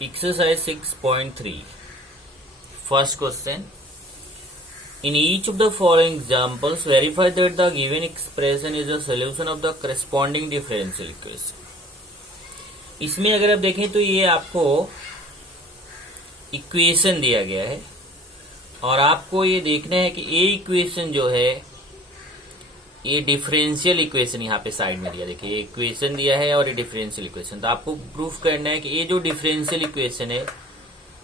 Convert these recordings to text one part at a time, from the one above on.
Exercise 6.3. First question. In each of the following examples, verify that the given expression is a solution of the corresponding differential equation. इसमें अगर आप देखें तो ये आपको equation दिया गया है और आपको ये देखना है कि ये इक्वेशन जो है ये डिफरेंशियल इक्वेशन यहाँ पे साइड में दिया, देखिए ये इक्वेशन दिया है और ये डिफरेंशियल इक्वेशन। तो आपको प्रूफ करना है कि ये जो डिफरेंशियल इक्वेशन है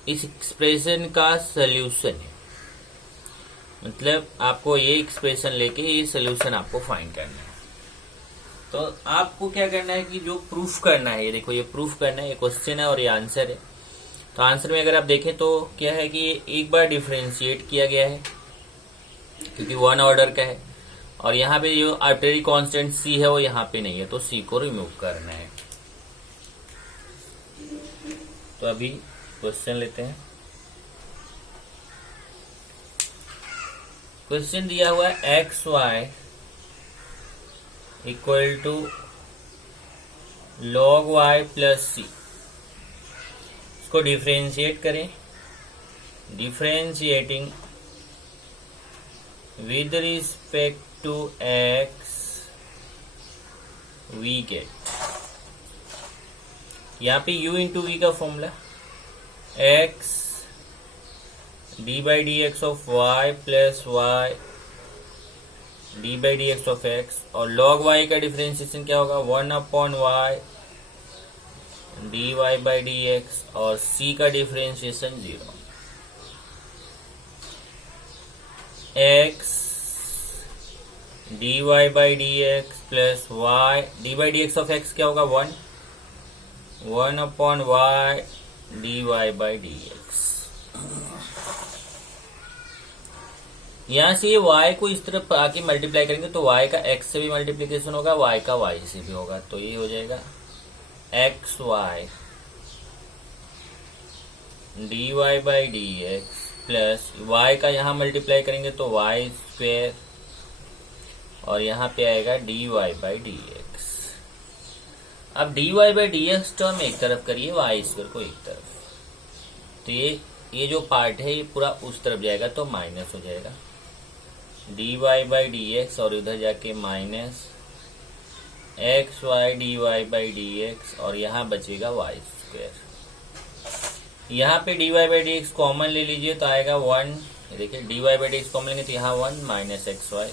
इस एक्सप्रेशन का सॉल्यूशन है। मतलब आपको ये एक्सप्रेशन लेके ये सॉल्यूशन आपको फाइंड करना है। तो आपको क्या करना है कि जो प्रूफ करना है, ये देखो ये प्रूफ करना है, ये क्वेश्चन है और ये आंसर है। तो आंसर में अगर आप देखें तो क्या है कि एक बार डिफरेंशिएट किया गया है क्योंकि वन ऑर्डर का है और यहाँ पे जो आर्बिट्रेरी कांस्टेंट सी है वो यहाँ पे नहीं है, तो सी को रिमूव करना है। तो अभी क्वेश्चन लेते हैं। क्वेश्चन दिया हुआ है X Y equal to log Y plus C. इसको डिफरेंशिएट करें। Differentiating with respect to x we get, यहाँ पे u इंटू वी का formula x D by D x of Y plus Y D by D x of X, और log y का differentiation क्या होगा 1 upon Y D Y by D x, और c का differentiation 0। x D Y by D x plus Y D by D x of x क्या होगा 1 upon Y D Y by D x. यहां से ये y को इस तरफ आके मल्टीप्लाई करेंगे तो y का x से भी मल्टीप्लीकेशन होगा, y का y से भी होगा। तो ये हो जाएगा x y D Y by D x plus y का यहाँ मल्टीप्लाई करेंगे तो y स्क्वेयर, और यहाँ पे आएगा D Y by D X. अब D Y by D X term एक तरफ करिए, वाई स्क्वेयर को एक तरफ। तो ये जो पार्ट है ये पूरा उस तरफ जाएगा तो माइनस हो जाएगा d Y by D x, और इधर जाके minus x y D Y by D x, और यहाँ बचेगा वाई स्क्वेयर। यहाँ पे d Y by D x common ले लीजिए तो आएगा 1। देखिए d Y by D x common लेंगे तो यहाँ 1 minus x y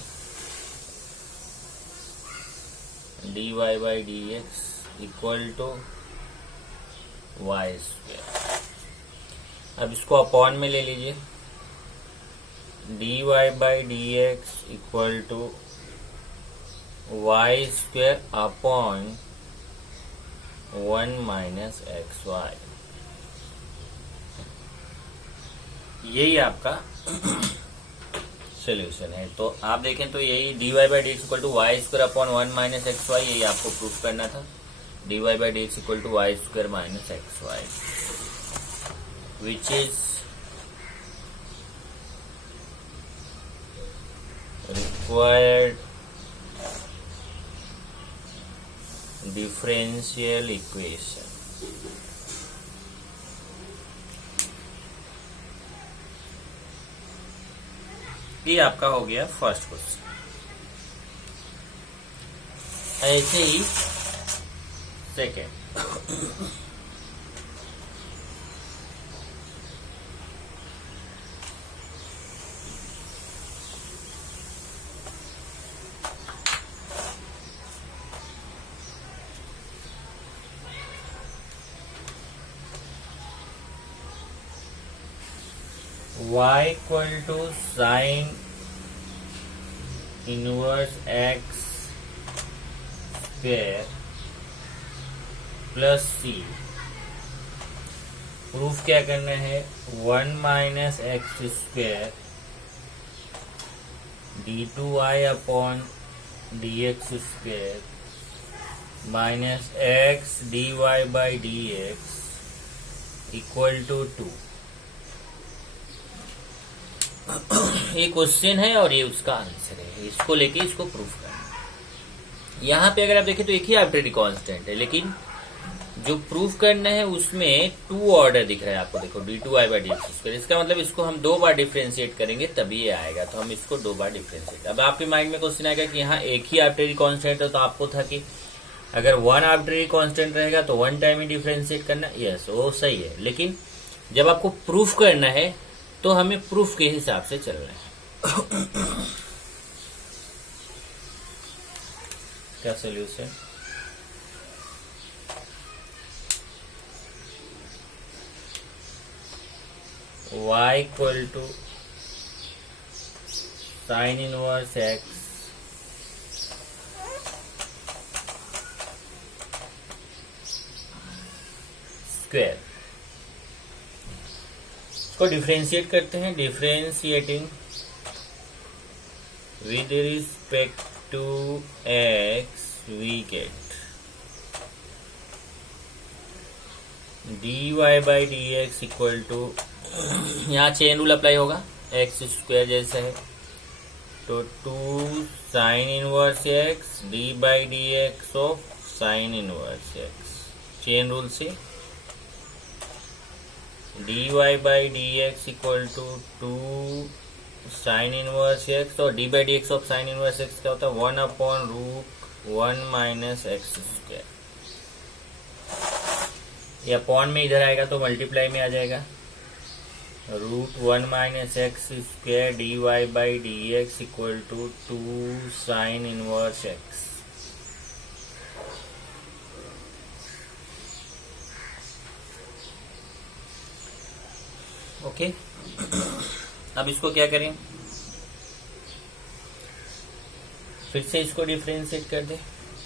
D Y by D x equal to y square. अब इसको अपॉन में ले लीजिए, d Y by D x equal to y square upon 1 minus x y. यही आपका सोल्यूशन है। तो आप देखें तो यही d Y by D x equal to y square upon 1 minus x y, यही आपको प्रूफ करना था। D Y by D x equal to y square minus x y, which is required differential equation. ये आपका हो गया first question. ऐसे ही second. y equal to sine inverse x square plus c. Proof क्या करना है 1 minus x square d two y upon d x square minus x d Y by D x equal to 2। ये question है और ये उसका answer है। इसको लेके इसको प्रूफ करना। यहाँ पे अगर आप देखें तो एक ही आर्बिट्रेरी कांस्टेंट है, लेकिन जो प्रूफ करना है उसमें टू ऑर्डर दिख रहा है आपको, देखो d2i/dx²। इसका मतलब इसको हम 2 बार डिफ्रेंशिएट करेंगे तभी ये आएगा, तो हम इसको 2 बार डिफ्रेंशिएट। अब आपके माइंड में क्वेश्चन आएगा कि यहाँ एक ही आर्बिट्रेरी कांस्टेंट है, तो आपको था कि अगर 1 आर्बिट्रेरी कांस्टेंट रहेगा तो 1 टाइम ही डिफ्रेंशिएट करना। यस, वो सही है, लेकिन जब आपको प्रूफ करना है तो हमें प्रूफ के हिसाब से चलना है। क्या solution? y equal to sine inverse x square. इसको डिफ्रेंशिएट करते हैं। Differentiating with respect to x we get dy/dx equal to, यहाँ चेन रूल अप्लाई होगा, एक्स स्क्वायर जैसा है, तो 2 sine inverse x d/dx of sine inverse x. Chain rule से dy/dx equal to 2 sine inverse x, और d/dx of sine inverse x क्या होता है? 1/√1 माइनस एक्स स्क्वायर। ये अपॉन में इधर आएगा तो मल्टीप्लाई में आ जाएगा, √1 minus x square dy/dx equal to 2 sine inverse x. Okay, अब इसको क्या करें? फिर से इसको डिफरेंशिएट कर दे।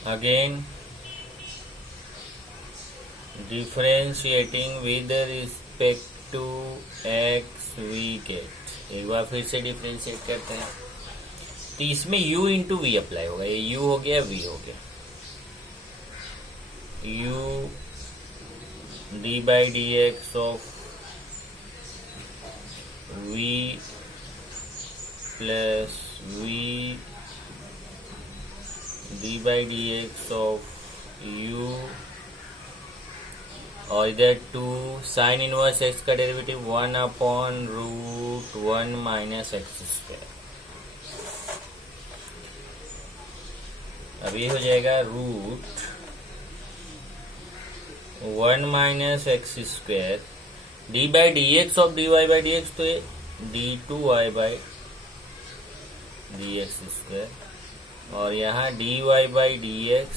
Again differentiating with respect to x we get. एक बार फिर से डिफरेंशिएट करते हैं, तो इसमें u इंटू वी अप्लाई होगा। ये u हो गया, v हो गया। u d/dx of v plus v d/dx of u, और इधर 2 साइन इनवर्स एक्स का डेरिवेटिव 1/√1 माइनस एक्स स्क्वायर। अब ये हो जाएगा √1 minus x square d/dx of dy/dx, तो ये d2i/dx स्क्वायर, और यहाँ dy/dx,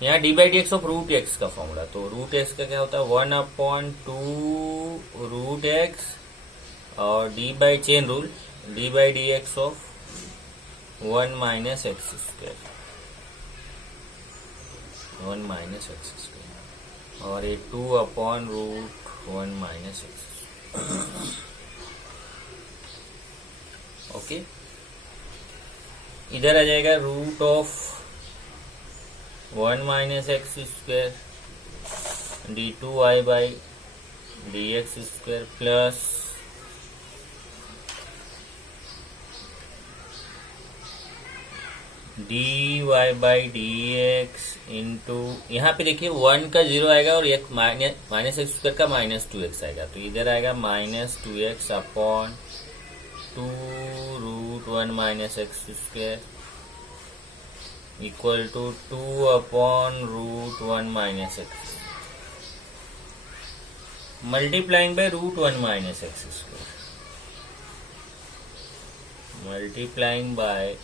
यहाँ d/dx ऑफ √x का फॉर्मूला, तो √x का क्या होता है? 1/2√x, और chain rule d/dx of 1 minus x square, 1 minus x square, और ये 2/√1 माइनस एक्स। ओके, इधर आ जाएगा √1 minus x square d2i/dx square plus dy/dx into, यहाँ पे देखिए 1 का 0 आएगा और एक माइनस एक्स स्क्वायर का -2x आएगा, तो इधर आएगा -2x upon 2√1 minus x square equal to 2/√1 minus x multiplying by √1 minus x square, multiplying by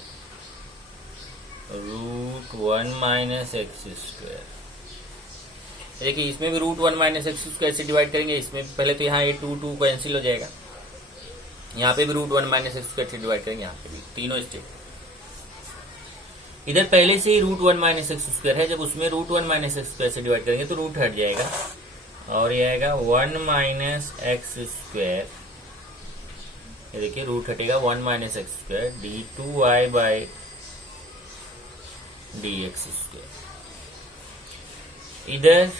√1 minus x square. देखिए इसमें भी √1 माइनस एक्स स्क्वायर से डिवाइड करेंगे, इसमें पहले तो यहाँ ये 2 कैंसिल हो जाएगा, यहाँ पे भी √1 माइनस एक्स स्क्वायर से डिवाइड करेंगे, यहाँ पे भी तीनों स्टेप। इधर पहले से ही √1 माइनस एक्स स्क्वायर है, जब उसमें √1 माइनस एक्स स्क्वायर से डिवाइड करेंगे तो रूट हट जाएगा, और ये आएगा 1 माइनस एक्स स्क्वायर। ये देखिए रूट हटेगा 1 minus x square d2i/dx square. इधर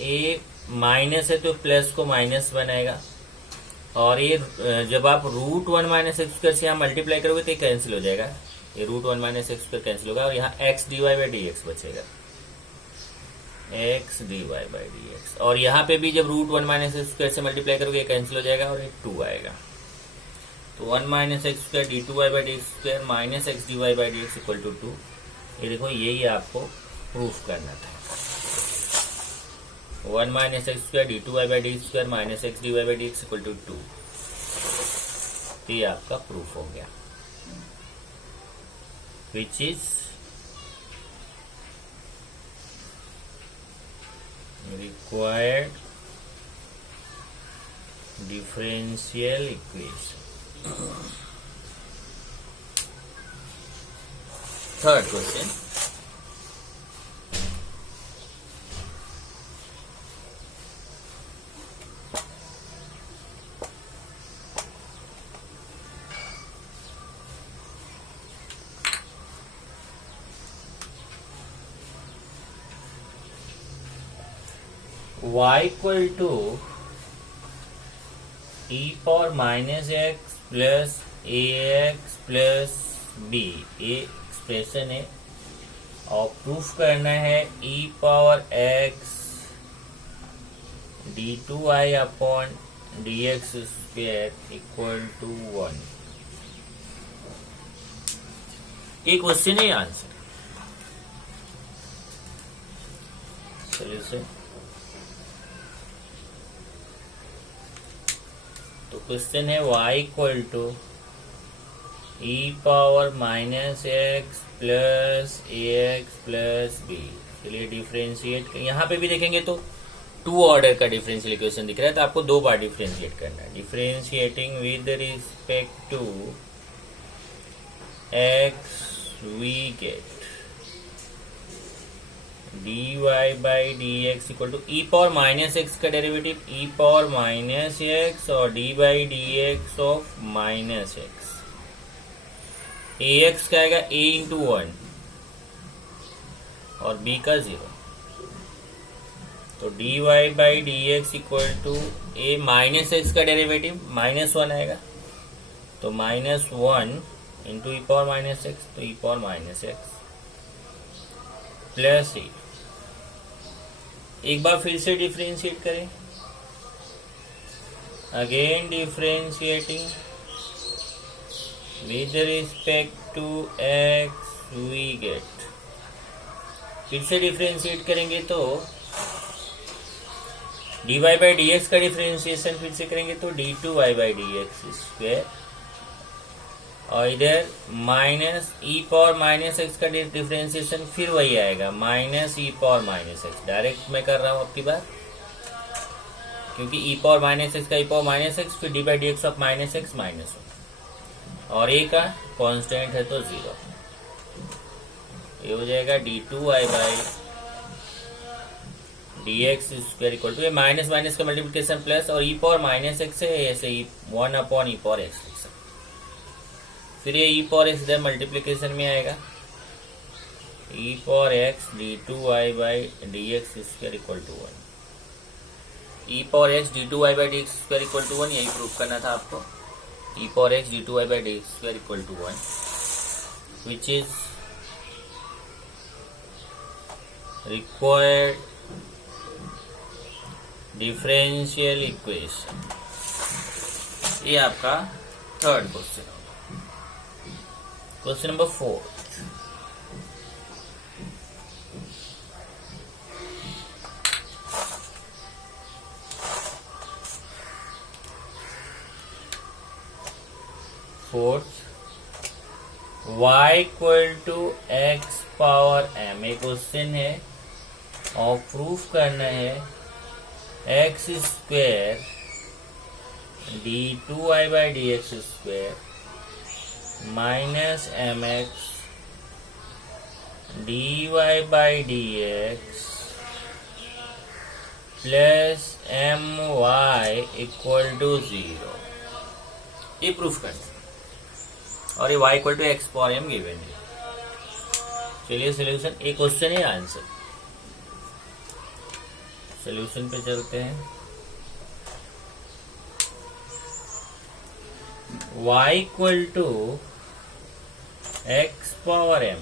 ए माइनस है तो प्लस को माइनस बनाएगा, और ये जब आप √1 माइनस एक्स स्क्वायर से यहाँ मल्टीप्लाई करोगे तो ये कैंसिल हो जाएगा, ये √1 माइनस एक्स स्क्वायर कैंसिल होगा, और यहाँ x dy/dx बचेगा। X d Y by D x, और यहाँ पे भी जब रूट 1 माइनस एक्स स्क्वायर से मल्टीप्लाई करोगे कैंसिल हो जाएगा और एक 2 आएगा। तो 1 minus x square d two y by d square minus x d Y by D x equal to 2। ये देखो यही आपको प्रूफ करना था। 1 minus x square d two y by d square minus x d Y by D x equal to 2। ये आपका proof हो गया, which is required differential equation। Third question, y equal to e power minus x plus a x plus b, ये expression है और proof करना है e power x d two y upon d x square equal to 1। ये question है, answer solution. तो question है y equal to e power minus x plus a x plus b. चलिए डिफ्रेंशिएट, यहाँ पे भी देखेंगे तो 2 ऑर्डर का डिफरेंशियल इक्वेशन दिख रहा है, तो आपको 2 बार डिफ्रेंशिएट करना है। Differentiating with respect to x we get d Y by D x equal to e power minus x का derivative e power minus x और d by D x of minus x. A x का आएगा ए into 1 और B का 0। तो d Y by D x equal to a minus x का derivative -1 आएगा, तो -1 into e power minus x, तो e power minus x plus a. एक बार फिर से डिफरेंशिएट करें, again differentiating with respect to x we get. फिर से डिफरेंशिएट करेंगे तो d Y by D x का डिफरेंशिएशन फिर से करेंगे तो d two y by D x square, और इधर माइनस ई पावर माइनस एक्स का डिफरेंशिएशन फिर वही आएगा, माइनस ई पावर माइनस एक्स। डायरेक्ट मैं कर रहा हूं आपकी बात, क्योंकि ई पावर माइनस एक्स का ई पावर माइनस एक्स फिर D by D x of minus x -1, और ए का कांस्टेंट है तो 0। ये हो जाएगा d two y by D x square equal to, ये माइनस माइनस का मल्टीप्लिकेशन प्लस, और ई पावर माइनस एक्स है ऐसे 1 अपॉन ई पावर एक्स लिख सकते। फिर ये ई पावर एक्स इधर मल्टीप्लिकेशन में आएगा, e power x d two y by D x square equal to 1। E power x d two y by D x square equal to 1, यही proof करना था आपको। E power x d two y by D x square equal to 1, which is required differential equation. ये आपका third question होगा। Question number 4, y equal to x power m। एक question है और प्रूफ करना है x square d two y by D x square minus m x d Y by D x plus m y equal to 0। ये proof करना है, और ये y equal to x power m given है। चलिए solution, एक question है answer. Solution पे चलते हैं। y equal to x power m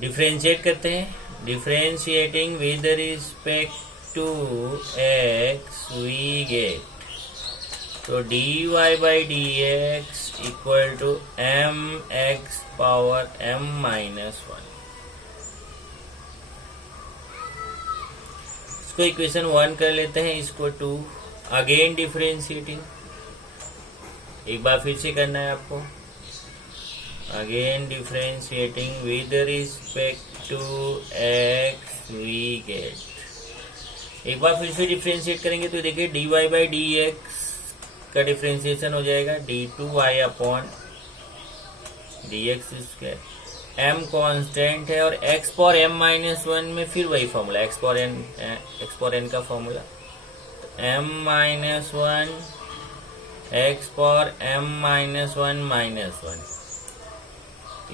differentiate करते हैं, differentiating with respect to x we get, तो dy by D x equal to m x power m minus 1। इसको इक्वेशन 1 कर लेते हैं, इसको 2। अगेन डिफरेंशिएटिंग, एक बार फिर से करना है आपको। Again differentiating with respect to x we get, एक बार फिर से डिफरेंशिएट करेंगे तो देखिए dy बाई डी एक्स का डिफरेंशिएशन हो जाएगा d2y upon d x square. m constant है और x पावर m माइनस 1 में फिर वही फॉर्मूला, x पावर n का formula, m minus 1 x power m minus 1 minus 1,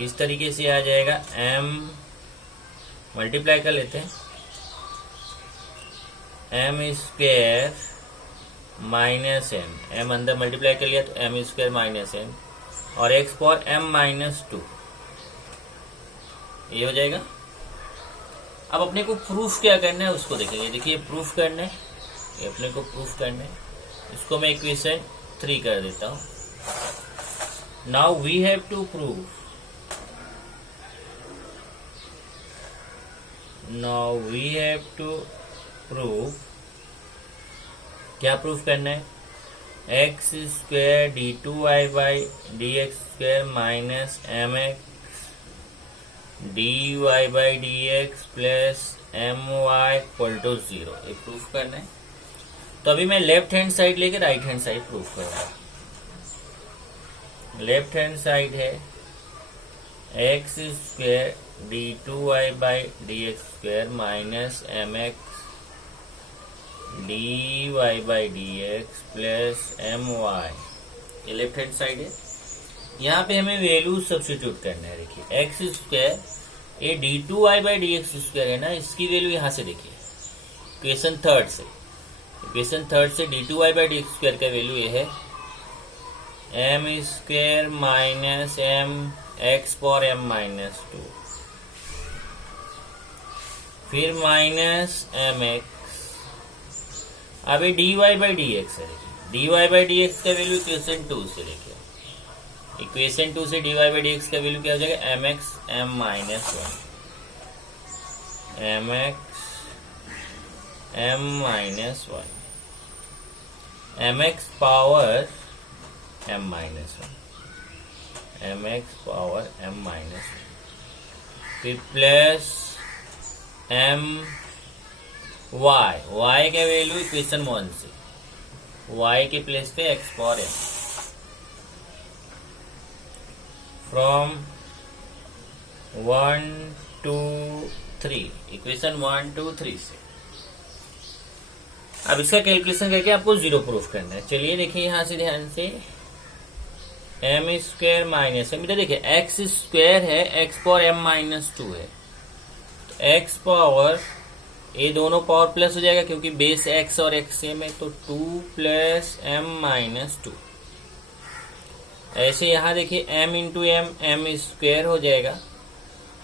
इस तरीके से आ जाएगा। m मल्टीप्लाई कर लेते हैं, m स्क्वायर माइनस m अंदर मल्टीप्लाई कर लिया तो m स्क्वायर माइनस m, और x पावर m माइनस 2, ये हो जाएगा। अब अपने को प्रूफ क्या करना है उसको देखेंगे। देखिए प्रूफ करना है, ये अपने को प्रूफ करना है, इसको मैं इक्वेशन 3 कर देता हूं। Now we have to prove, now we have to prove, क्या प्रूफ करना है, x square d two y by D x square minus m x d Y by D x plus m y equal to 0, ये proof करना है। तो अभी मैं left hand side लेके राइट हैंड साइड प्रूफ करूंगा। लेफ्ट हैंड साइड है x square d two y by D x square minus m x d Y by D x plus m y, ये left hand side है। यहाँ पे हमें value substitute करना है। देखिए एक्स स्क्वायर, ये d two y by D x square है ना, इसकी वैल्यू यहाँ से देखिए इक्वेशन थर्ड से, इक्वेशन थर्ड से d two y by D x square का वैल्यू ये है m square minus m x power m minus 2, फिर माइनस एम एक्स, अभी d Y by D x है। D Y by D x का value equation 2 से देखिए, equation 2 से d Y by D x का वैल्यू क्या हो जाएगा, m x m minus 1, m x m minus 1, m x power m minus 1, m x power m minus 1, फिर plus m y, y का value equation 1 से, y के place पे x power M, from 1 2 3, equation 1 2 3 से। अब इसका calculation करके आपको 0 प्रूफ करना है। चलिए देखिए यहां से ध्यान से, एम स्क्वायर माइनस एम, देखिए एक्स स्क्वायर है, एक्स पावर एम माइनस 2 है, तो एक्स पावर, ये दोनों पावर प्लस हो जाएगा क्योंकि बेस एक्स और एक्स सेम है, तो 2 प्लस एम माइनस 2। ऐसे यहां देखिए m इंटू एम स्क्वायर हो जाएगा,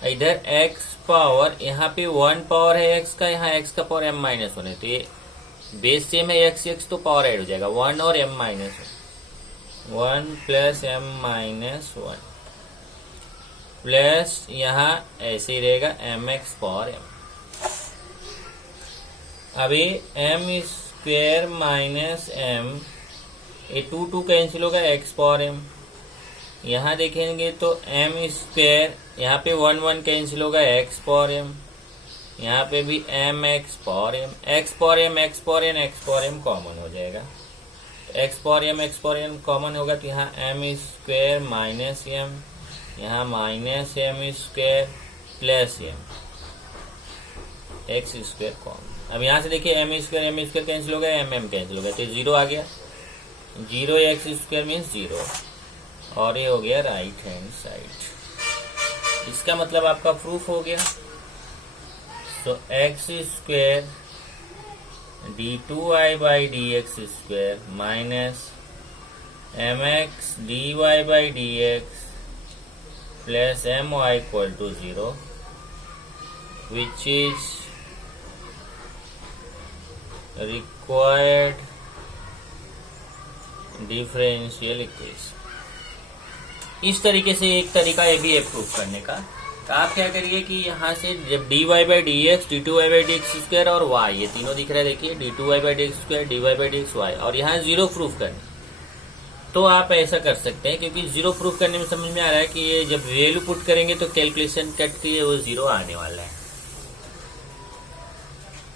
इधर x पावर, यहाँ पे 1 पावर है x का, यहाँ x का पावर m माइनस 1 है, तो ये बेस सेम है x तो पावर ऐड हो जाएगा 1 और m minus 1 plus m minus 1 plus यहाँ ऐसे ही रहेगा mx पावर m। अभी m स्क्वायर माइनस m, ये 2 कैंसिल होगा, x पावर m, यहाँ देखेंगे तो m स्क्वायर, यहाँ पे 1 कैंसिल होगा, x पावर m, यहाँ पे भी m x power m, x power m x power n x power m common हो जाएगा, x power m x power n common होगा तो यहाँ m स्क्वायर माइनस m, यहाँ minus m square plus m, x square common. अब यहाँ से देखिए m स्क्वायर कैंसिल हो गया, m कैंसिल हो गया, तो 0 आ गया, 0 x स्क्वायर मीन्स 0, और ये हो गया राइट हैंड साइड। इसका मतलब आपका प्रूफ हो गया। तो x square d two y by D x square minus m x d Y by D x plus m y equal to 0, which is required differential equation. इस तरीके से एक तरीका ये भी है प्रूफ करने का। तो आप क्या करिए कि यहाँ से जब dy by D x, d two y by D x square और y, ये तीनों दिख रहा है, देखिए d two y by D x square, d Y by D x y, और यहाँ जीरो प्रूफ करना। तो आप ऐसा कर सकते हैं, क्योंकि जीरो प्रूफ करने में समझ में आ रहा है कि ये जब वैल्यू पुट करेंगे तो कैलकुलेशन कट के वो जीरो आने वाला है।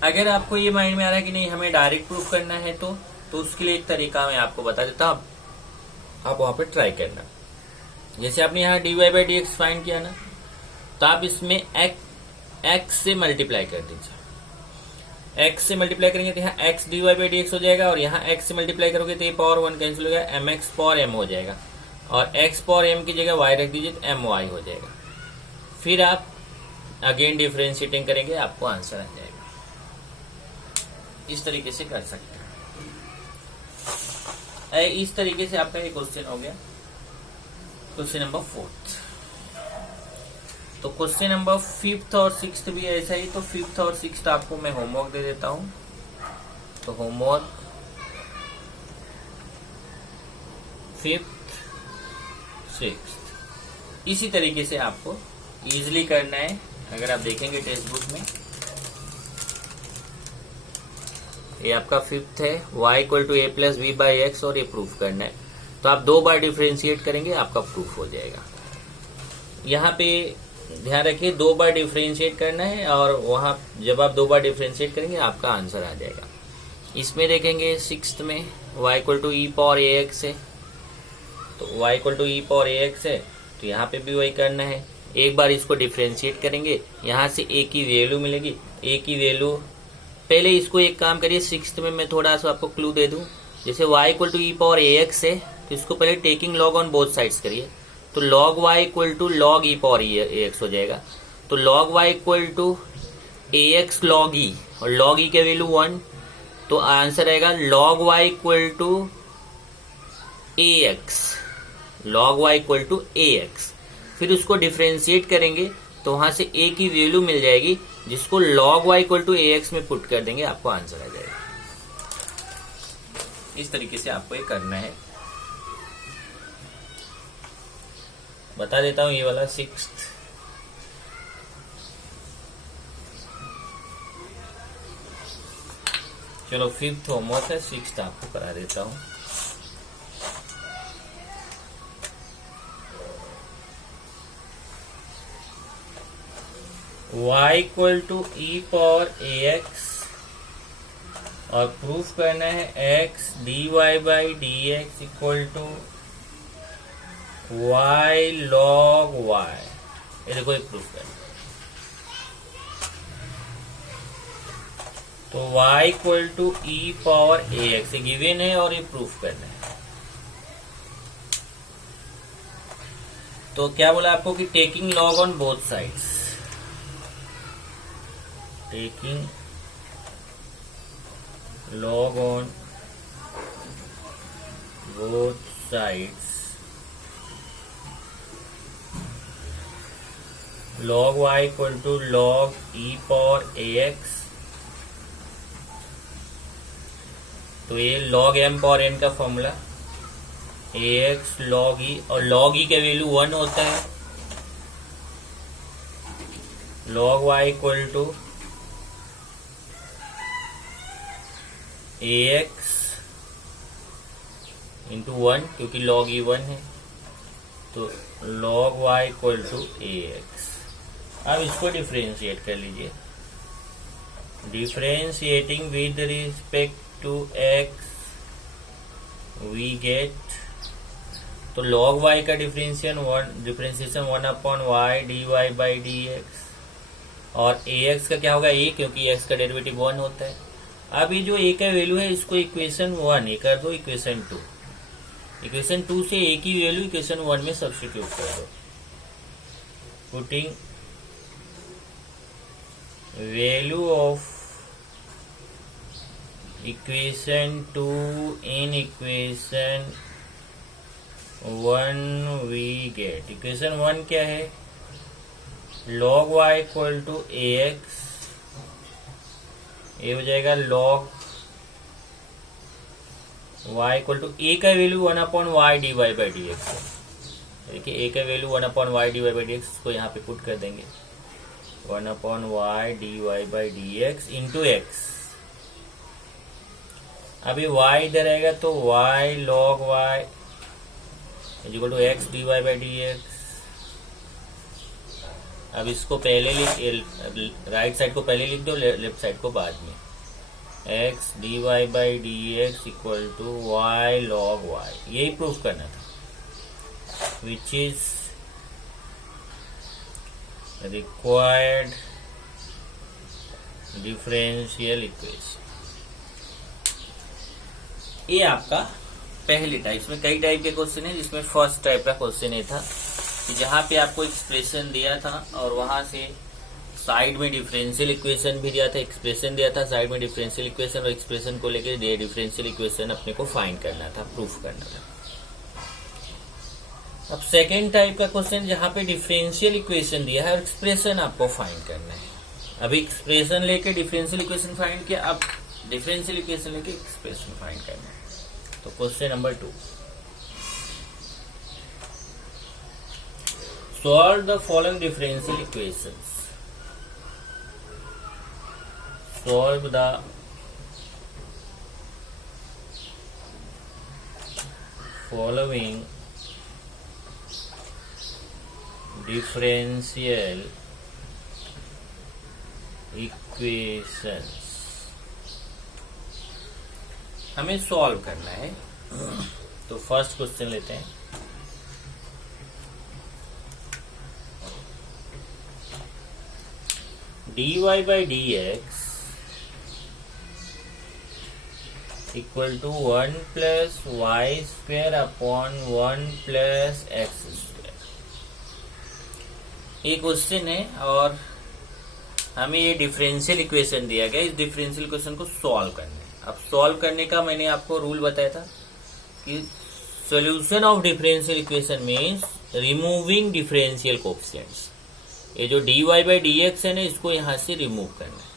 अगर आपको ये माइंड में आ रहा है कि नहीं हमें डायरेक्ट प्रूफ करना है तो उसके लिए एक तरीका मैं आपको बता देता हूँ, आप वहां पर ट्राई करना। जैसे आपने यहाँ d Y by D x find किया ना, तो आप इसमें एक्स से मल्टीप्लाई कर दीजिए। एक्स से मल्टीप्लाई करेंगे तो यहाँ x d Y by D x हो जाएगा, और यहाँ एक्स से मल्टीप्लाई करोगे तो ये पावर वन कैंसिल हो जाएगा, एम एक्स पावर एम हो जाएगा, और एक्स पावर एम की जगह वाई रख दीजिए तो एम वाई हो जाएगा। फिर आप अगेन डिफरेंशिएटिंग करेंगे, आपको आंसर आ जाएगा। इस तरीके से कर सकते हैं। इस तरीके से आपका एक क्वेश्चन हो गया, क्वेश्चन नंबर 4। तो क्वेश्चन नंबर 5 और 6 भी ऐसा ही। तो 5 और 6 आपको मैं होमवर्क दे देता हूं। तो होमवर्क 5, 6 इसी तरीके से आपको इजीली करना है। अगर आप देखेंगे टेक्स्ट बुक में, ये आपका 5th है, y equal to a plus b by x, और ये प्रूफ करना है। तो आप 2 बार डिफरेंशिएट करेंगे, आपका प्रूफ हो जाएगा। यहाँ पे ध्यान रखिए 2 बार डिफरेंशिएट करना है, और वहां जब आप 2 बार डिफरेंशिएट करेंगे आपका आंसर आ जाएगा। इसमें देखेंगे 6th में y equal to e power a x है, तो y equal to e power a x है, तो यहाँ पे भी वही करना है। एक बार इसको डिफरेंशिएट करेंगे, यहाँ से a की वैल्यू मिलेगी। a की वैल्यू पहले इसको एक काम करिए, 6th में मैं थोड़ा सा आपको क्लू दे दूं। जैसे y equal to e power a x है, तो इसको पहले taking log on both sides करिए, तो log y equal to log e power a x हो जाएगा। तो log y equal to a x log e, और log ई के वैल्यू 1, तो आंसर आएगा log y equal to a x, log y equal to a x. फिर उसको differentiate करेंगे तो वहां से a की वैल्यू मिल जाएगी, जिसको log y equal to a x में पुट कर देंगे, आपको आंसर आ जाएगा। इस तरीके से आपको ये करना है। बता देता हूं ये वाला 6th। चलो 5th होमवर्क है, 6th आपको करा देता हूं। y equal to e power a x, और प्रूफ करना है x D Y by D x equal to y log y। ये देखो एक प्रूफ करना, तो y equal to e power a x given है, और ये प्रूफ करना है। तो क्या बोला आपको कि taking log on both sides, टेकिंग log on both sides, log y equal to log e power a x. तो ये log m पावर n का formula, a x log e, और log e का वैल्यू 1 होता है। log y equal to a x into 1, क्योंकि log e 1 है, तो log y equal to a x. अब इसको डिफरेंशिएट कर लीजिए, differentiating with respect to x we get, तो log y का differentiation 1 upon Y D Y by D x, और ए एक्स का क्या होगा a, क्योंकि x का डेरिवेटिव 1 होता है। अब ये जो a का वैल्यू है, इसको इक्वेशन 1 ये कर दो, इक्वेशन 2, इक्वेशन 2 से a की वैल्यू इक्वेशन 1 में सब्स्टिट्यूट कर दो, putting value of equation 2 in equation 1 we get. Equation 1 क्या है, log y equal to ax, ये हो जाएगा log y equal to a का value 1/y dy by dx है। देखिए a का value 1/y dy by dx को यहाँ पे पुट कर देंगे 1/y dy by dx into x। अभी y इधर आएगा तो y log y is equal to x dy by dx। अब इसको पहले लिख, राइट साइड को पहले लिख दो, लेफ्ट साइड को बाद में। x dy by dx equal to y log y, यही प्रूफ करना था, which is required differential equation. ये आपका पहले टाइप में, कई टाइप के क्वेश्चन है, जिसमें फर्स्ट टाइप का क्वेश्चन ये था कि जहां पे आपको एक्सप्रेशन दिया था और वहां से साइड में डिफरेंशियल इक्वेशन भी दिया था, एक्सप्रेशन दिया था, साइड में डिफरेंशियल इक्वेशन और एक्सप्रेशन को लेकर डिफरेंशियल इक्वेशन अपने को फाइंड करना था, प्रूफ करना था। अब सेकेंड टाइप का क्वेश्चन जहां पे डिफरेंशियल इक्वेशन दिया है और एक्सप्रेशन आपको फाइंड करना है। अभी एक्सप्रेशन लेके डिफरेंशियल इक्वेशन फाइंड किया, अब डिफरेंशियल इक्वेशन लेके एक्सप्रेशन फाइंड करना है। तो question number 2, solve the following differential equations. Solve the following differential equations. हमें सॉल्व करना है, तो फर्स्ट क्वेश्चन लेते हैं। dy by dx equal to 1 plus y square upon 1 plus x square. ये क्वेश्चन है और हमें ये डिफरेंशियल इक्वेशन दिया गया, इस डिफरेंशियल इक्वेशन को सॉल्व करना है। अब सॉल्व करने का मैंने आपको रूल बताया था कि solution of differential equation means removing differential coefficients. ये जो dy बाई dx है ना, इसको यहां से रिमूव करना है।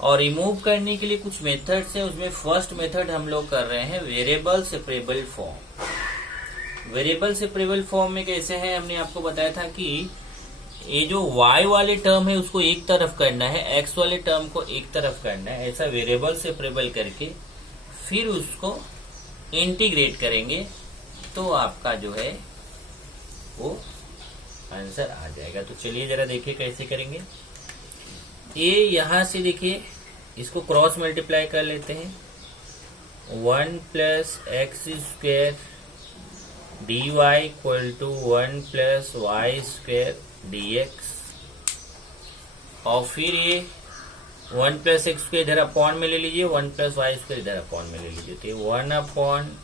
और रिमूव करने के लिए कुछ मेथड्स है, उसमें फर्स्ट मेथड हम लोग कर रहे हैं variable separable form. Variable separable form में कैसे है, हमने आपको बताया था कि ये जो y वाले टर्म है उसको एक तरफ करना है, x वाले टर्म को एक तरफ करना है। ऐसा वेरिएबल सेपरेबल करके फिर उसको इंटीग्रेट करेंगे तो आपका जो है वो आंसर आ जाएगा। तो चलिए जरा देखिए कैसे करेंगे। ये यहां से देखिए, इसको क्रॉस मल्टीप्लाई कर लेते हैं। 1 plus x square dy equal to 1 plus y square dx, और फिर ये 1 प्लस एक्स स्क्वेयर इधर अपॉन में ले लीजिए, 1 प्लस वाई स्क्वेयर इधर अपॉन में ले लीजिए। तो 1 upon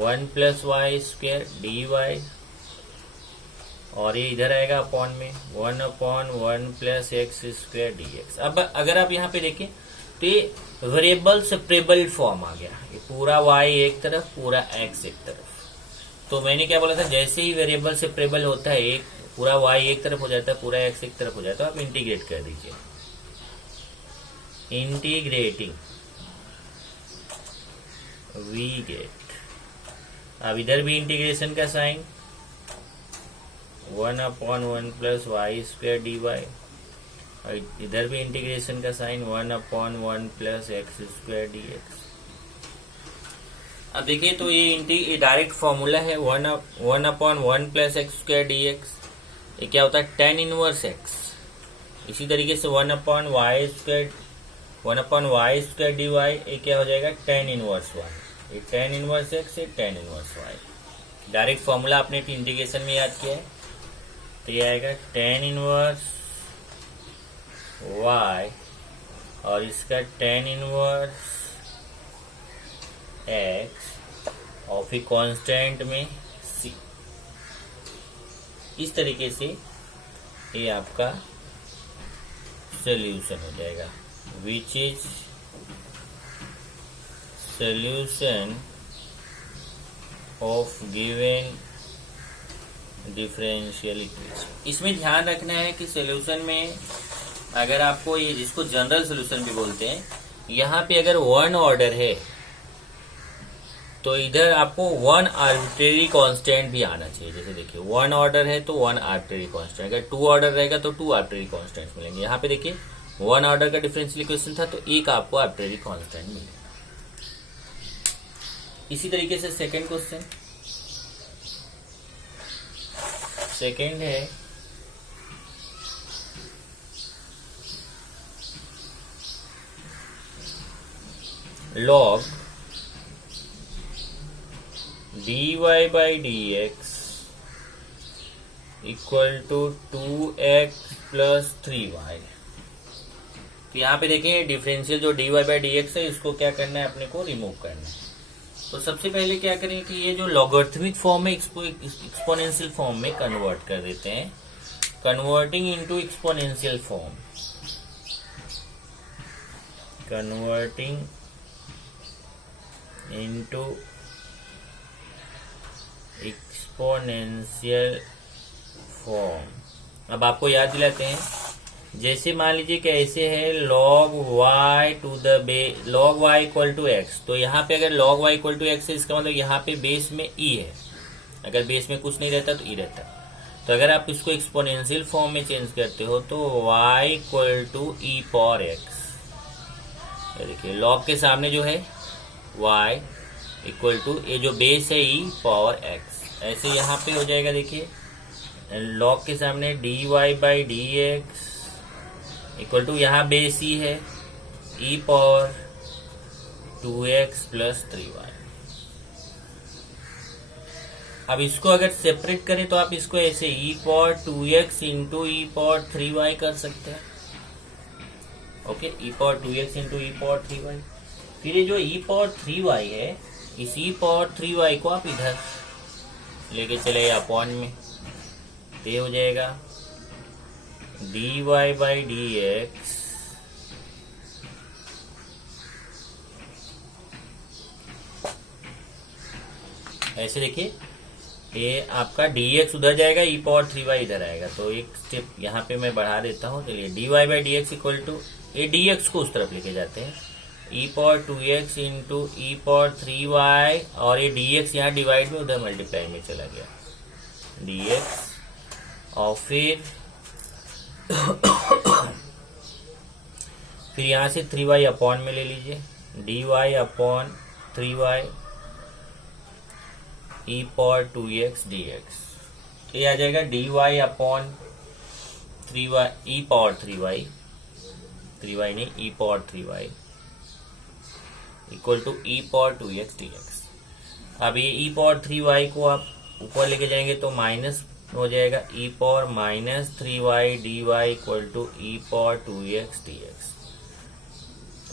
1 plus y square dy, और ये इधर आएगा अपॉन में 1 upon 1 plus x square dx। अब अगर आप यहाँ पे देखें तो ये वेरिएबल सेपरेबल फॉर्म आ गया, ये पूरा y एक तरफ, पूरा x एक तरफ। तो मैंने क्या बोला था, जैसे ही वेरिएबल सेपरेबल होता है, एक पूरा y एक तरफ हो जाता है, पूरा x एक तरफ हो जाता है, आप इंटीग्रेट कर दीजिए। इंटीग्रेटिंग वी गेट, अब इधर भी इंटीग्रेशन का sign 1 upon 1 plus y square dy, और इधर भी इंटीग्रेशन का sign 1 upon 1 plus x square dx। अब देखिए तो ये डायरेक्ट फॉर्मूला है 1 upon 1 plus x square dx। ये क्या होता है, tan इनवर्स x। इसी तरीके से 1 अपॉन वाई स्क्वेयर dy, ये क्या हो जाएगा, tan इनवर्स 1। ये tan इनवर्स x, ये tan inverse y। Direct formula आपने इंटीग्रेशन में याद किया है, तो ये आएगा tan इनवर्स y और इसका tan इनवर्स x और फिर कांस्टेंट में c। इस तरीके से ये आपका सॉल्यूशन हो जाएगा, which is solution of given differential equation. इसमें ध्यान रखना है कि सॉल्यूशन में अगर आपको ये, जिसको जनरल सॉल्यूशन भी बोलते हैं, यहाँ पे अगर वन ऑर्डर है तो इधर आपको वन आर्बिट्रेरी कांस्टेंट भी आना चाहिए। जैसे देखिए वन ऑर्डर है तो वन आर्बिट्रेरी कांस्टेंट, अगर टू ऑर्डर रहेगा तो टू आर्बिट्रेरी कांस्टेंट मिलेंगे। यहाँ पे देखिए वन ऑर्डर का डिफरेंशियल इक्वेशन था तो एक आपको आर्बिट्रेरी कांस्टेंट मिलेगा। इसी तरीके से सेकंड क्वेश्चन, सेकंड है log dy by dx equal to 2x plus 3y। तो यहाँ पे देखें डिफरेंशियल जो dy बाई dx है, इसको क्या करना है, अपने को रिमूव करना है। तो सबसे पहले क्या करें कि ये जो लॉगरिथमिक फॉर्म है इसको एक्सपोनेंशियल फॉर्म में कन्वर्ट कर देते हैं। Converting into exponential form, converting into exponential form. अब आपको याद दिलाते हैं, जैसे मान लीजिए कि ऐसे है log y to the base, log y equal to x. तो यहाँ पे अगर log y equal to x है, इसका मतलब यहाँ पे बेस में e है। अगर बेस में कुछ नहीं रहता तो e रहता। तो अगर आप इसको एक्सपोनेंशियल फॉर्म में चेंज करते हो तो y equal to e power x. देखिए log के सामने जो है y इक्वल टू ये जो बेस है e पावर एक्स। ऐसे यहाँ पे हो जाएगा, देखिए log के सामने dy by D x equal to यहाँ बेस e है e power 2x plus 3y। अब इसको अगर सेपरेट करें तो आप इसको ऐसे e power 2x into e power 3y कर सकते हैं। Okay, e power 2x into e power 3y। फिर ये जो e पावर 3y है, इस e पावर 3y को आप इधर लेके चले अपॉन में, तो ये हो जाएगा dy बाई डी एक्स ऐसे। देखिए ये आपका dx उधर जाएगा, e पावर 3y इधर आएगा। तो एक स्टेप यहाँ पे मैं बढ़ा देता हूँ। चलिए dy by D x equal to, ये dx को उस तरफ लेके जाते हैं, e power 2x into e power 3y, और ये dx यहाँ डिवाइड में उधर मल्टीप्लाई में चला गया dx। और फिर यहाँ से 3y अपॉन में ले लीजिए, dy upon 3y e power 2x dx। तो ये आ जाएगा dy upon 3y e power 3y, 3y नहीं e power 3y equal to e power 2x dx। अब ये e पावर 3y को आप ऊपर लेके जाएंगे तो माइनस हो जाएगा e power minus 3y dy equal to e power 2x dx।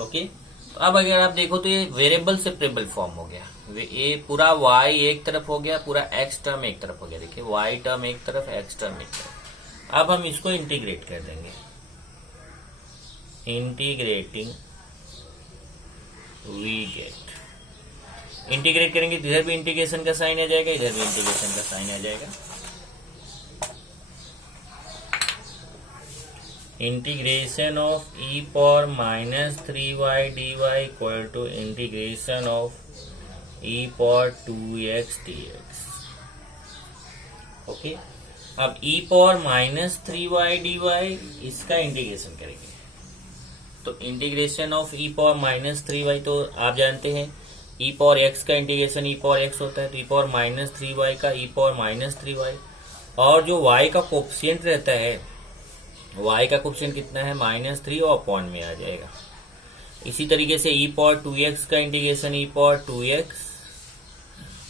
Okay, तो अब अगर आप देखो तो ये वेरिएबल सेपरेबल फॉर्म हो गया। ये पूरा y एक तरफ हो गया, पूरा x टर्म एक तरफ हो गया। देखिए y टर्म एक तरफ, x टर्म एक तरफ। अब हम इसको इंटीग्रेट कर देंगे, इंटीग्रेटिंग वी गेट। इंटीग्रेट करेंगे तो इधर भी इंटीग्रेशन का साइन आ जाएगा, इधर भी इंटीग्रेशन का साइन आ जाएगा। Integration of e power minus 3y dy equal to integration of e power 2x dx। Okay, अब e power minus 3y dy इसका इंटीग्रेशन करेंगे। तो integration of e power minus 3y, तो आप जानते हैं e पावर x का integration e power x होता है। तो e पावर माइनस 3y का e पावर माइनस 3y, और जो y का कोफिशिएंट रहता है, y का कोफिशिएंट कितना है, -3, और अपॉन में आ जाएगा। इसी तरीके से e पावर 2x का इंटीग्रेशन e पावर 2x,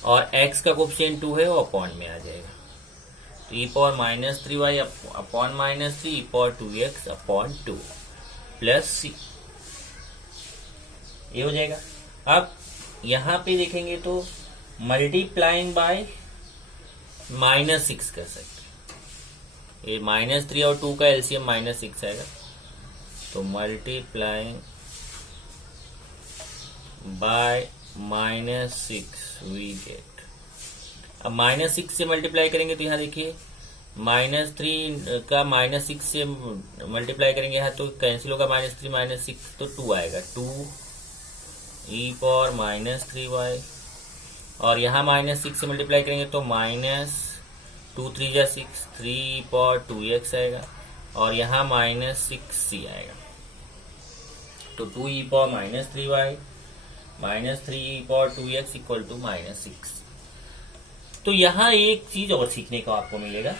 और x का कोफिशिएंट 2 है, वो अपॉन में आ जाएगा। तो e power minus 3y upon -3 e power 2x upon 2 plus c, ये हो जाएगा। अब यहाँ पे देखेंगे तो मल्टीप्लाइंग बाय -6 कर सकते हैं। ये -3 और 2 का एलसीएम -6 आएगा। तो मल्टीप्लाइंग बाय -6 वी गेट अब -6 से मल्टीप्लाई करेंगे तो यहाँ देखिए -3 का -6 से मल्टीप्लाई करेंगे यहाँ तो कैंसिल होगा, -3 -6 तो 2 आएगा, 2e⁻³ और यहाँ -6 से मल्टीप्लाई करेंगे तो -2 3 जा 6, 3e⁻²x आएगा और यहाँ -6c आएगा। तो 2e⁻³ -3e⁻²x इक्वल टू -6। तो यहाँ एक चीज और सीखने को आपको मिलेगा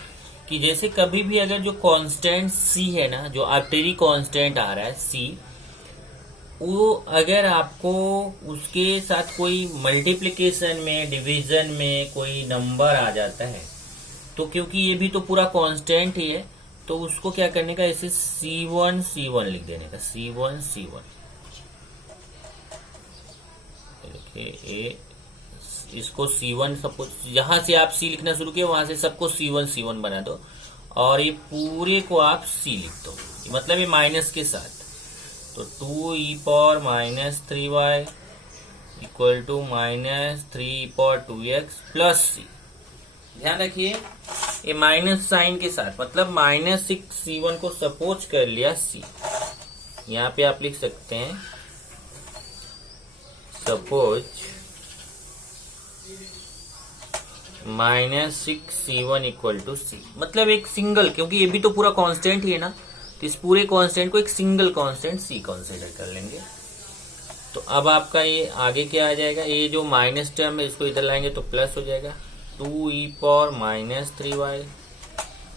कि जैसे कभी भी अगर जो कांस्टेंट c है ना, जो आर्बिट्रेरी कांस्टेंट आ रहा है c, वो अगर आपको उसके साथ कोई मल्टीप्लिकेशन में, डिवीजन में कोई नंबर आ जाता है तो क्योंकि ये भी तो पूरा कांस्टेंट ही है तो उसको क्या करने का, इसे c1 लिख देने का, c1 देखिए इसको c1 सपोज, जहां से आप c लिखना शुरू किया वहां से सबको c1 बना दो और ये पूरे को आप c लिख दो, मतलब ये माइनस के साथ। तो 2e⁻³ equal to -3e⁻²x plus c। ध्यान रखिए ये माइनस साइन के साथ, मतलब -6c1 को सपोज कर लिया c। यहाँ पे आप लिख सकते हैं suppose -6c1 equal to c, मतलब एक सिंगल, क्योंकि ये भी तो पूरा कांस्टेंट ही है ना, तो इस पूरे कांस्टेंट को एक सिंगल कांस्टेंट c कंसीडर कर लेंगे। तो अब आपका ये आगे क्या आ जाएगा, ये जो माइनस टर्म है इसको इधर लाएंगे तो प्लस हो जाएगा, 2e⁻³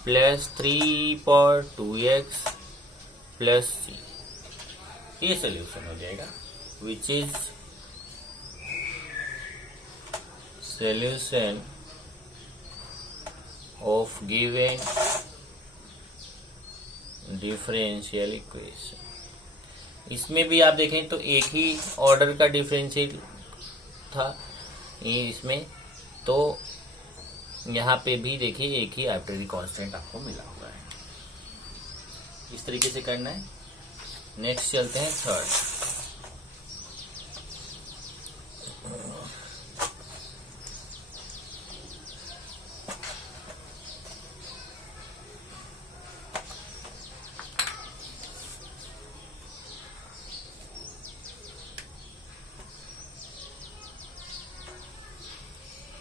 plus 3e⁻²x plus c। ये सोल्यूशन हो जाएगा, which is solution of given differential equation. इसमें भी आप देखें तो एक ही ऑर्डर का डिफरेंशियल था ये इसमें, तो यहाँ पे भी देखिए एक ही आर्बिट्रेरी कांस्टेंट आपको मिला हुआ है। इस तरीके से करना है। नेक्स्ट चलते हैं थर्ड।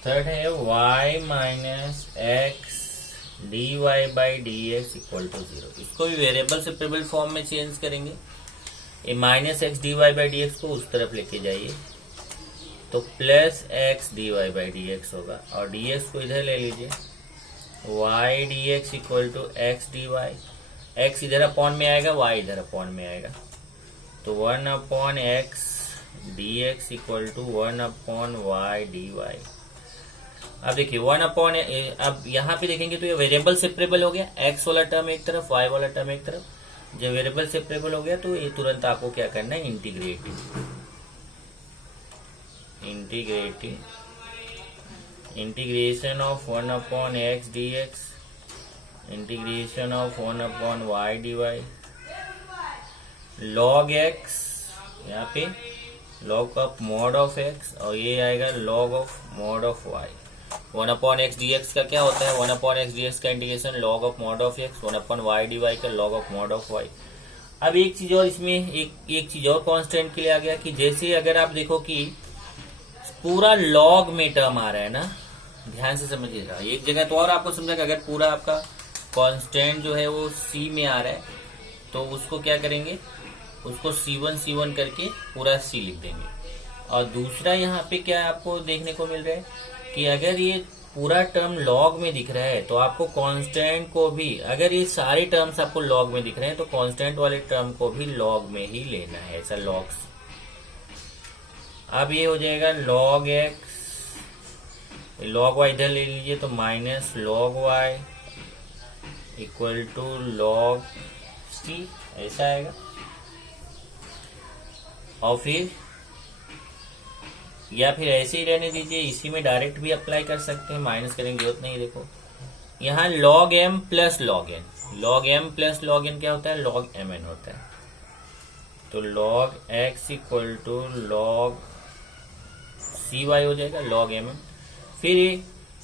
थर्ड है y minus x dy/dx equal to 0। इसको भी वेरिएबल सेपरेबल फॉर्म में चेंज करेंगे। ये -x dy/dx को उस तरफ लेके जाइए तो +x dy/dx होगा और dx को इधर ले लीजिए, y dx equal to x dy। x इधर अपॉन में आएगा, y इधर अपॉन में आएगा, तो 1/x dx equal to 1/y dy। अब देखिए 1/, अब यहाँ पे देखेंगे तो ये वेरिएबल सेपरेबल हो गया, x वाला टर्म एक तरफ, y वाला टर्म एक तरफ। जब वेरिएबल सेपरेबल हो गया तो ये तुरंत आपको क्या करना है, integration of 1/x dx, integration of 1/y dy, log x, यहाँ पे log of mod of x और ये आएगा log of mod of y। 1/x dx का क्या होता है, 1/x dx का integration log of mod of x, 1/y dy का log of mod of y। अब एक चीज और इसमें एक चीज और कांस्टेंट के लिए आ गया कि जैसे अगर आप देखो कि पूरा log में टर्म आ रहा है ना, ध्यान से समझिएगा। एक जगह तो और आपको समझा कि अगर पूरा आपका कांस्टेंट जो है वो c में आ रहा है तो उसको क्या करेंगे, उसको c1 करके पूरा c लिख देंगे। और दूसरा यहाँ पे क्या आपको देखने को मिल रहा है कि अगर ये पूरा टर्म लॉग में दिख रहा है तो आपको कांस्टेंट को भी, अगर ये सारे टर्म्स आपको लॉग में दिख रहे हैं तो कांस्टेंट वाले टर्म को भी लॉग में ही लेना है, ऐसा लॉग। अब ये हो जाएगा log x, log y इधर ले लीजिए तो minus log y equal to log c, ऐसा आएगा। और फिर या फिर ऐसे ही रहने दीजिए, इसी में डायरेक्ट भी अप्लाई कर सकते हैं, माइनस करेंगे जरूरत नहीं। देखो यहाँ log m plus log n, log m plus log n क्या होता है, log mn होता है। तो log x equal to log cy हो जाएगा, log mn। फिर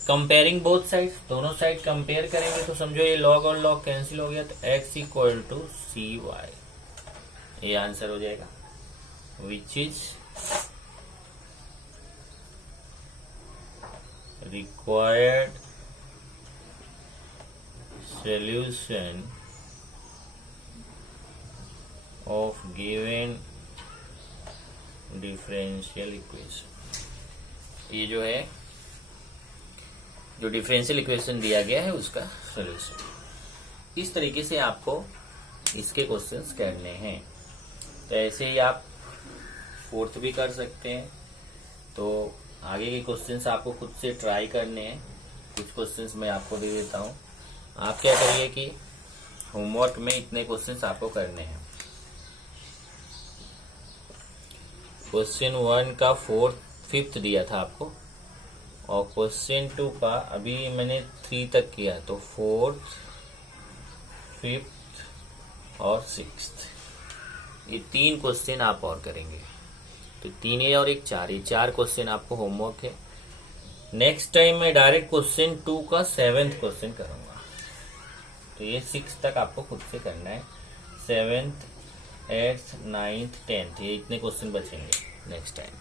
कंपेयरिंग बोथ साइड, दोनों साइड कंपेयर करेंगे तो समझो ये लॉग और लॉग कैंसिल हो गया, तो x equal to c y, ये आंसर हो जाएगा, which is required solution of given differential equation। ये जो है जो डिफरेंशियल इक्वेशन दिया गया है उसका सॉल्यूशन। इस तरीके से आपको इसके क्वेश्चंस करने हैं। तो ऐसे ही आप फोर्थ भी कर सकते हैं। तो आगे के क्वेश्चंस आपको खुद से ट्राई करने हैं। कुछ क्वेश्चंस मैं आपको दे देता हूं, आप क्या करिए कि होमवर्क में इतने क्वेश्चंस आपको करने हैं। क्वेश्चन 1 का 4th 5th दिया था आपको, और क्वेश्चन 2 का अभी मैंने 3 तक किया, तो 4th 5th और 6th, ये 3 क्वेश्चन आप और करेंगे। तो 3 ये और एक 4, ये 4 क्वेश्चन आपको होमवर्क है। नेक्स्ट टाइम मैं डायरेक्ट क्वेश्चन 2 का 7th क्वेश्चन करूंगा। तो ये 6 तक आपको खुद से करना है। 7th 8th 9th 10th, ये इतने क्वेश्चन बचेंगे नेक्स्ट टाइम।